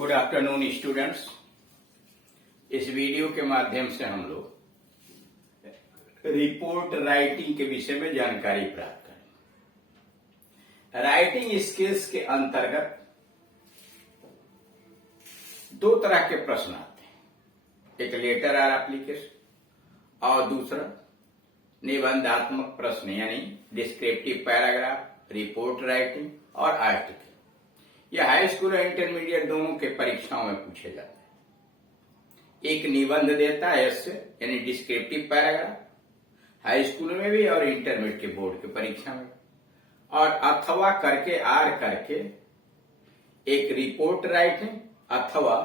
Good afternoon students. इस video के माध्यम से हम लोग रिपोर्ट राइटिंग के विषय में जानकारी प्राप्त करेंगे। राइटिंग स्किल्स के अंतर्गत दो तरह के प्रश्न आते हैं, एक लेटर आर एप्लीकेशन और दूसरा निबंधात्मक प्रश्न यानी डिस्क्रिप्टिव पैराग्राफ, रिपोर्ट राइटिंग और आर्टिकल। यह हाई स्कूल और इंटरमीडिएट दोनों के परीक्षाओं में पूछे जाते हैं। एक निबंध देता है ऐसे यानी डिस्क्रिप्टिव पैराग्राफ, हाई स्कूल में भी और इंटरमीडिएट के बोर्ड के परीक्षा में, और अथवा करके आर करके एक रिपोर्ट राइटिंग अथवा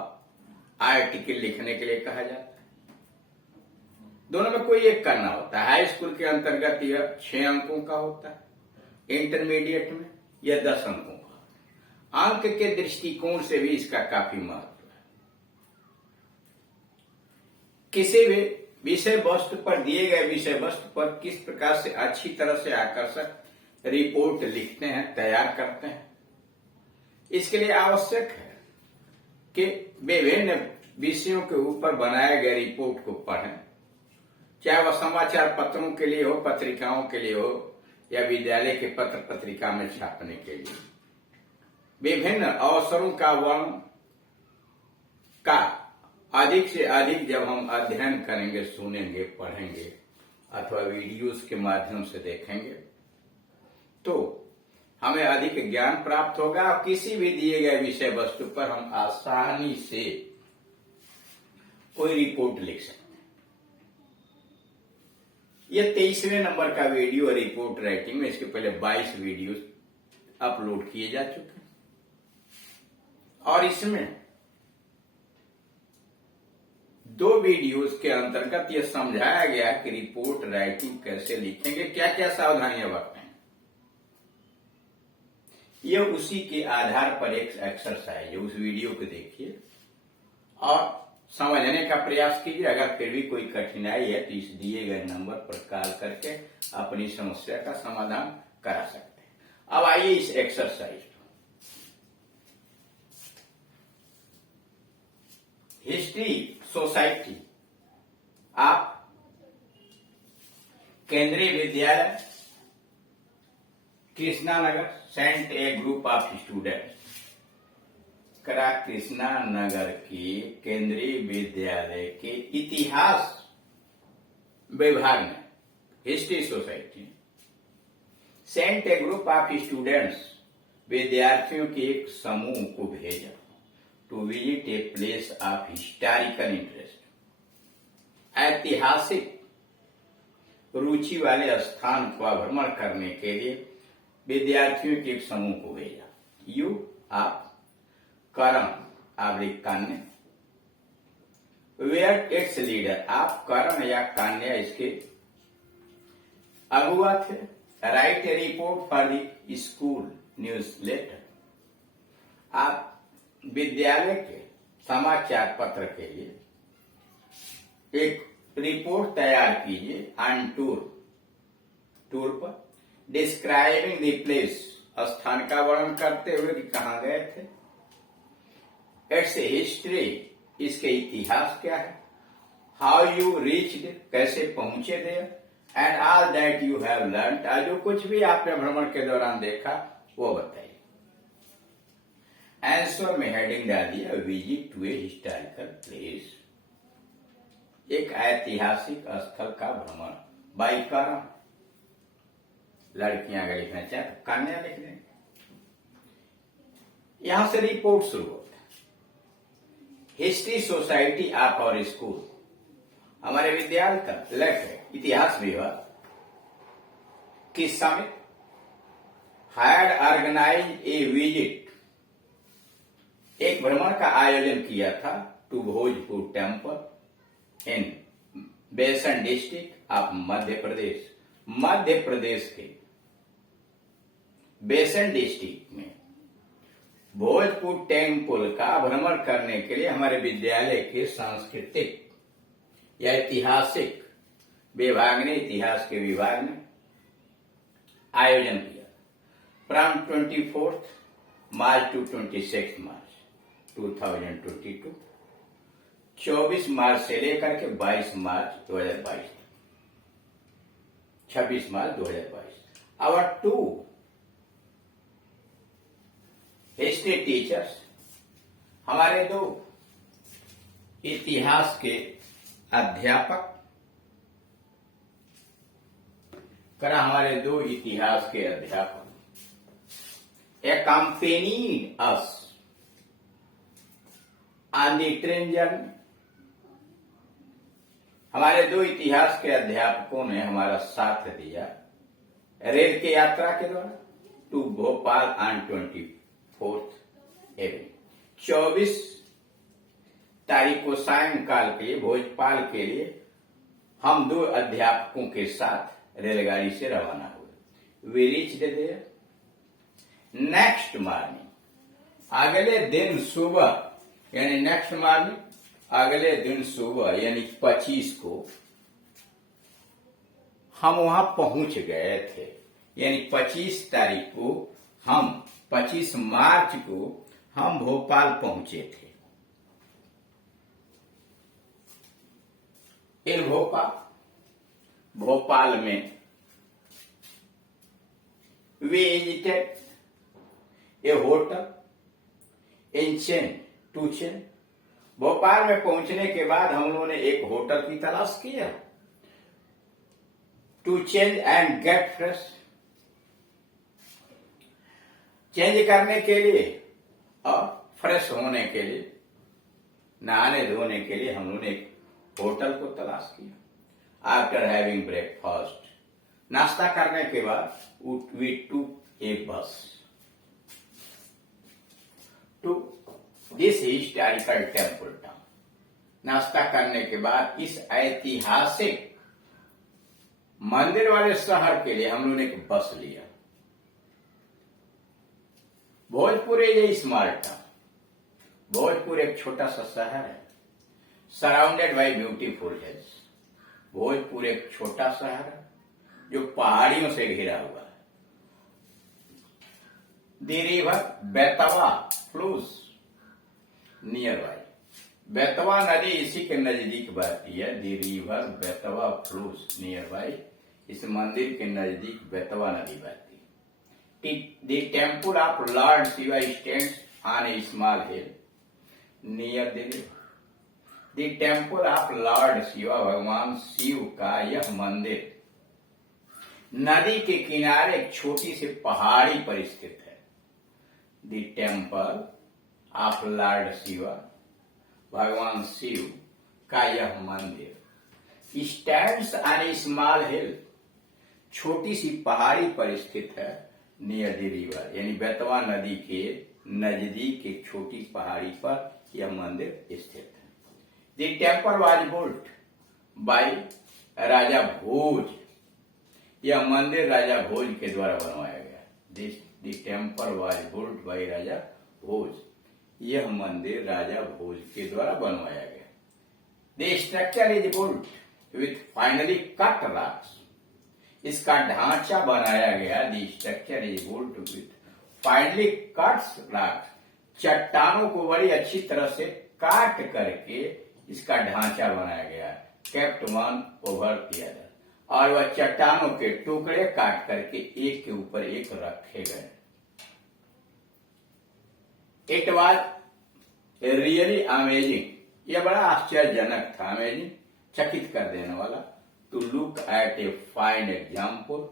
आर्टिकल लिखने के लिए कहा जाता है। दोनों में कोई एक करना होता है। हाई स्कूल के अंतर्गत यह 6 अंकों का होता है, इंटरमीडिएट में यह 10 अंकों का। अंक के दृष्टिकोण से भी इसका काफी महत्व है। किसी भी विषय वस्तु पर, दिए गए विषय वस्तु पर किस प्रकार से अच्छी तरह से आकर्षक रिपोर्ट लिखते हैं, तैयार करते हैं, इसके लिए आवश्यक है कि विभिन्न विषयों के ऊपर बनाए गए रिपोर्ट को पढ़ें, चाहे वह समाचार पत्रों के लिए हो, पत्रिकाओं के लिए हो, या विद्यालय के पत्र पत्रिका में छापने के लिए। विभिन्न अवसरों का वर्णन का अधिक से अधिक जब हम अध्ययन करेंगे, सुनेंगे, पढ़ेंगे अथवा वीडियोस के माध्यम से देखेंगे तो हमें अधिक ज्ञान प्राप्त होगा और किसी भी दिए गए विषय वस्तु पर हम आसानी से कोई रिपोर्ट लिख सकते हैं। यह 23वें नंबर का वीडियो है रिपोर्ट राइटिंग में। इसके पहले 22 वीडियो अपलोड किए जा चुके हैं और इसमें 2 वीडियोस के अंतर्गत यह समझाया गया कि रिपोर्ट राइटिंग कैसे लिखेंगे, क्या क्या सावधानियां बरतें। यह उसी के आधार पर एक एक्सरसाइज है। उस वीडियो को देखिए और समझने का प्रयास कीजिए। अगर फिर भी कोई कठिनाई है तो इस दिए गए नंबर पर कॉल करके अपनी समस्या का समाधान करा सकते हैं। अब आइए इस एक्सरसाइज पर। हिस्ट्री सोसाइटी, आप Kendriya Vidyalaya Krishnanagar sent a group of students करा कृष्णानगर के केंद्रीय विद्यालय के इतिहास विभाग में history society sent a group of students विद्यार्थियों के एक समूह को भेजा to visit a place of historical interest, ऐतिहासिक रुचि वाले स्थान का भ्रमण करने के लिए विद्यार्थियों के एक समूह को भेजा। यू आप करम आवृत कान्य, वेयर इट्स लीडर, आप करण या कान्या इसके अगुआ थे। Write a report for the school newsletter, आप विद्यालय के समाचार पत्र के लिए एक रिपोर्ट तैयार कीजिए ऑन टूर पर। डिस्क्राइबिंग द प्लेस, स्थान का वर्णन करते हुए कि कहां गए थे। इट्स हिस्ट्री, इसके इतिहास क्या है। हाउ यू रीच्ड, कैसे पहुंचे there. And all that you have learned, और जो कुछ भी आपने भ्रमण के दौरान देखा वो बताइए। आंसर में हेडिंग डाल दिया visit to a historical place, एक ऐतिहासिक स्थल का भ्रमण बाई करम। लड़कियां अगर लिखना चाहे तो कन्या लिख दें। यहां से रिपोर्ट शुरू होता है। History society of our school, हमारे विद्यालय का लक्ष्य इतिहास विभाग किस समय हैड ऑर्गेनाइज ए विजिट, एक भ्रमण का आयोजन किया था टू भोजपुर टेम्पल इन बेसन डिस्ट्रिक्ट ऑफ मध्य प्रदेश, मध्य प्रदेश के बेसन डिस्ट्रिक्ट में भोजपुर टेम्पल का भ्रमण करने के लिए हमारे विद्यालय के सांस्कृतिक या ऐतिहासिक विभाग ने, इतिहास के विभाग ने आयोजन किया फ्रॉम 24 मार्च टू 26 मार्च। 2022, 24 मार्च से लेकर के 22 मार्च 2022, 26 मार्च 2022. Our two हिस्ट्री टीचर्स, हमारे दो इतिहास के अध्यापक, हमारे दो इतिहास के अध्यापक accompanied us on the train journey. हमारे दो इतिहास के अध्यापकों ने हमारा साथ दिया रेल की यात्रा के द्वारा to Bhopal on 24th every. 24 तारीख को सायंकाल के लिए भोपाल के लिए हम दो अध्यापकों के साथ रेलगाड़ी से रवाना हुए. We reached there next morning, अगले दिन सुबह, यानी नेक्स्ट मॉर्निंग अगले दिन सुबह यानी 25 को हम वहां पहुंच गए थे. यानी 25 तारीख को हम 25 मार्च को हम भोपाल पहुंचे थे. इन भोपाल में we visited a hotel in chain. Bhopal में पहुंचने के बाद हम लोगों ने एक होटल की तलाश किया to change and get fresh. Change करने के लिए और फ्रेश होने के लिए, नहाने धोने के लिए हम लोगों ने एक होटल को तलाश किया. आफ्टर हैविंग ब्रेकफास्ट, नाश्ता करने के बाद we took a bus to this historical temple town. नाश्ता करने के बाद इस ऐतिहासिक मंदिर वाले शहर के लिए हम लोगों ने एक बस लिया. Bhojpur is a small town. Bhojpur एक छोटा सा शहर है, surrounded by beautiful hills. Bhojpur एक छोटा शहर है जो पहाड़ियों से घिरा हुआ है. The river Betwa flows near by. Betwa नदी इसी के नजदीक बहती है. The river Betwa flows near by. इस मंदिर के नजदीक बेतवा नदी बहती है. The temple of Lord Shiva stands on A small hill near the river. The temple of Lord Shiva, भगवान शिव का यह मंदिर नदी के किनारे एक छोटी सी पहाड़ी पर स्थित है. The temple of Lord Shiva, भगवान शिव का यह मंदिर स्टैंड्स ऑन ए स्मॉल हिल, छोटी सी पहाड़ी पर स्थित है. नियर द रिवर, यानी बेतवा नदी के नजदीक एक छोटी पहाड़ी पर यह मंदिर स्थित है. The temple was built by Raja Bhoj. यह मंदिर राजा भोज के द्वारा बनवाया गया. The temple was built by Raja Bhoj. यह मंदिर राजा भोज के द्वारा बनवाया गया. The structure is built with finely cut rocks. इसका ढांचा बनाया गया. The structure is built with finely cuts rocks. चट्टानों को बड़ी अच्छी तरह से काट करके इसका ढांचा बनाया गया. Kept one over the other, और वह चट्टानों के टुकड़े काट करके एक के ऊपर एक रखे गए. It was really amazing. यह बड़ा आश्चर्यजनक था. अमेजिंग, चकित कर देने वाला. To look at a fine example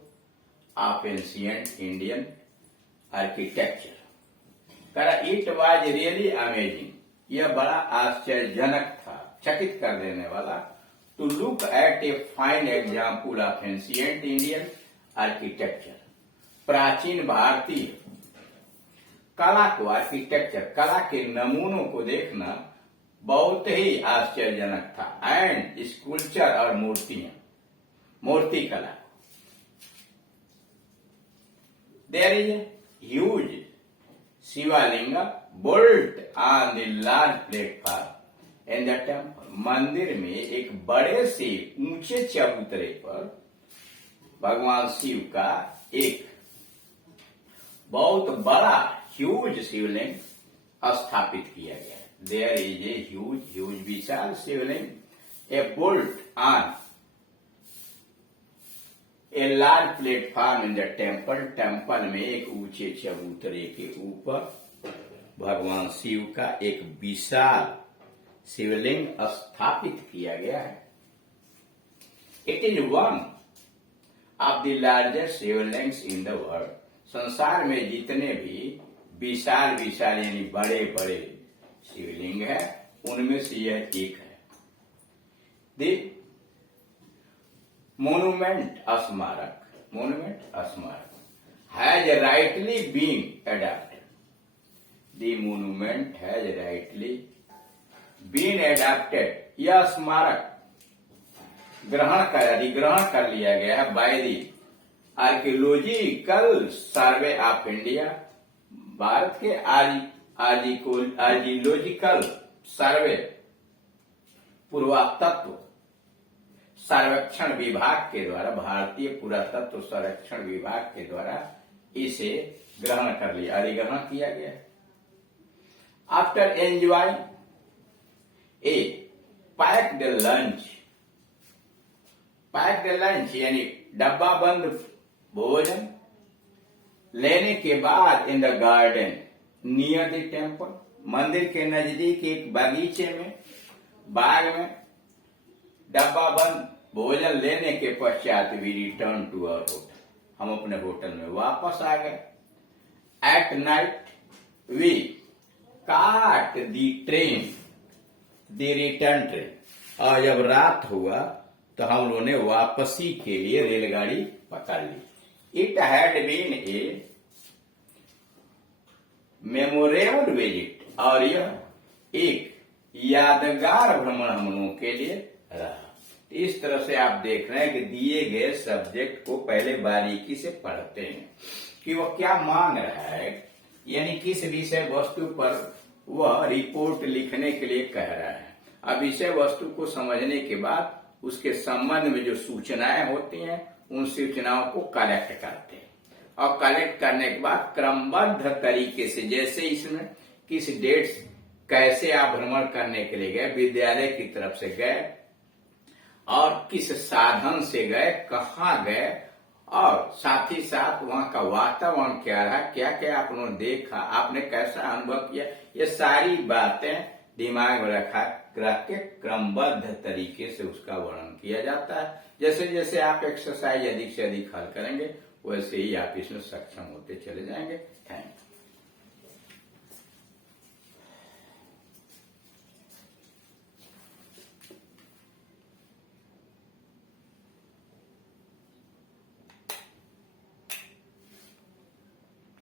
of ancient Indian architecture. It was really amazing, यह बड़ा आश्चर्यजनक था, चकित कर देने वाला. To look at a fine example of ancient Indian architecture, प्राचीन भारतीय कला को, आर्किटेक्चर कला के नमूनों को देखना बहुत ही आश्चर्यजनक था. एंड स्कल्पचर और मूर्तियां, मूर्ति कला. There is a huge Shivling built on the large platform in the temple. मंदिर में एक बड़े से ऊंचे चबूतरे पर भगवान शिव का एक बहुत बड़ा ह्यूज शिवलिंग स्थापित किया गया। देयर इज ए ह्यूज विशाल Shivling, a bolt on a large platform in the temple में एक ऊंचे चबूतरे के ऊपर भगवान शिव का एक विशाल शिवलिंग स्थापित किया गया है। It is one of the largest Shivlings in the world. संसार में जितने भी विशाल विशाल यानी बड़े बड़े शिवलिंग है उनमें से यह एक है। द मोन्यूमेंट स्मारक has rightly been adopted. The monument has rightly been adopted. यह स्मारक अधिग्रहण कर लिया गया है by the archaeological survey of India. Bharat के आर्कियोलॉजिकल सर्वे पुरातत्व सर्वेक्षण विभाग के द्वारा, भारतीय पुरातत्व सर्वेक्षण विभाग के द्वारा इसे ग्रहण कर लिया, अधिग्रहण किया गया। आफ्टर एंजॉयिंग ए पैक्ड लंच यानी डब्बा बंद भोजन लेने के बाद in the garden near the temple, मंदिर के नजदीक एक बगीचे में, बाग में डब्बा बंद भोजन लेने के पश्चात we return to our hotel, हम अपने होटल में वापस आ गए। एट नाइट वी काट दी ट्रेन, दी रिटर्न ट्रेन, और जब रात हुआ तो हम लोगों ने वापसी के लिए रेलगाड़ी पकड़ ली। It had been a memorable visit, और यह एक यादगार भ्रमण हम लोगों के लिए रहा। इस तरह से आप देख रहे हैं कि दिए गए सब्जेक्ट को पहले बारीकी से पढ़ते हैं कि वह क्या मांग रहा है, यानी किस विषय वस्तु पर वह रिपोर्ट लिखने के लिए कह रहा है। अब विषय वस्तु को समझने के बाद उसके संबंध में जो सूचनाएं होती हैं उन सूचनाओं को कलेक्ट करते हैं, और कलेक्ट करने के बाद क्रमबद्ध तरीके से, जैसे इसमें किस डेट्स कैसे आप भ्रमण करने के लिए गए, विद्यालय की तरफ से गए और किस साधन से गए, कहाँ गए, और साथ ही साथ वहां का वातावरण क्या रहा, क्या क्या आपने देखा, आपने कैसा अनुभव किया, ये सारी बातें दिमाग में रख के क्रमबद्ध तरीके से उसका वर्णन किया जाता है। जैसे जैसे आप एक्सरसाइज अधिक से अधिक हल करेंगे वैसे ही आप इसमें सक्षम होते चले जाएंगे। Thank you.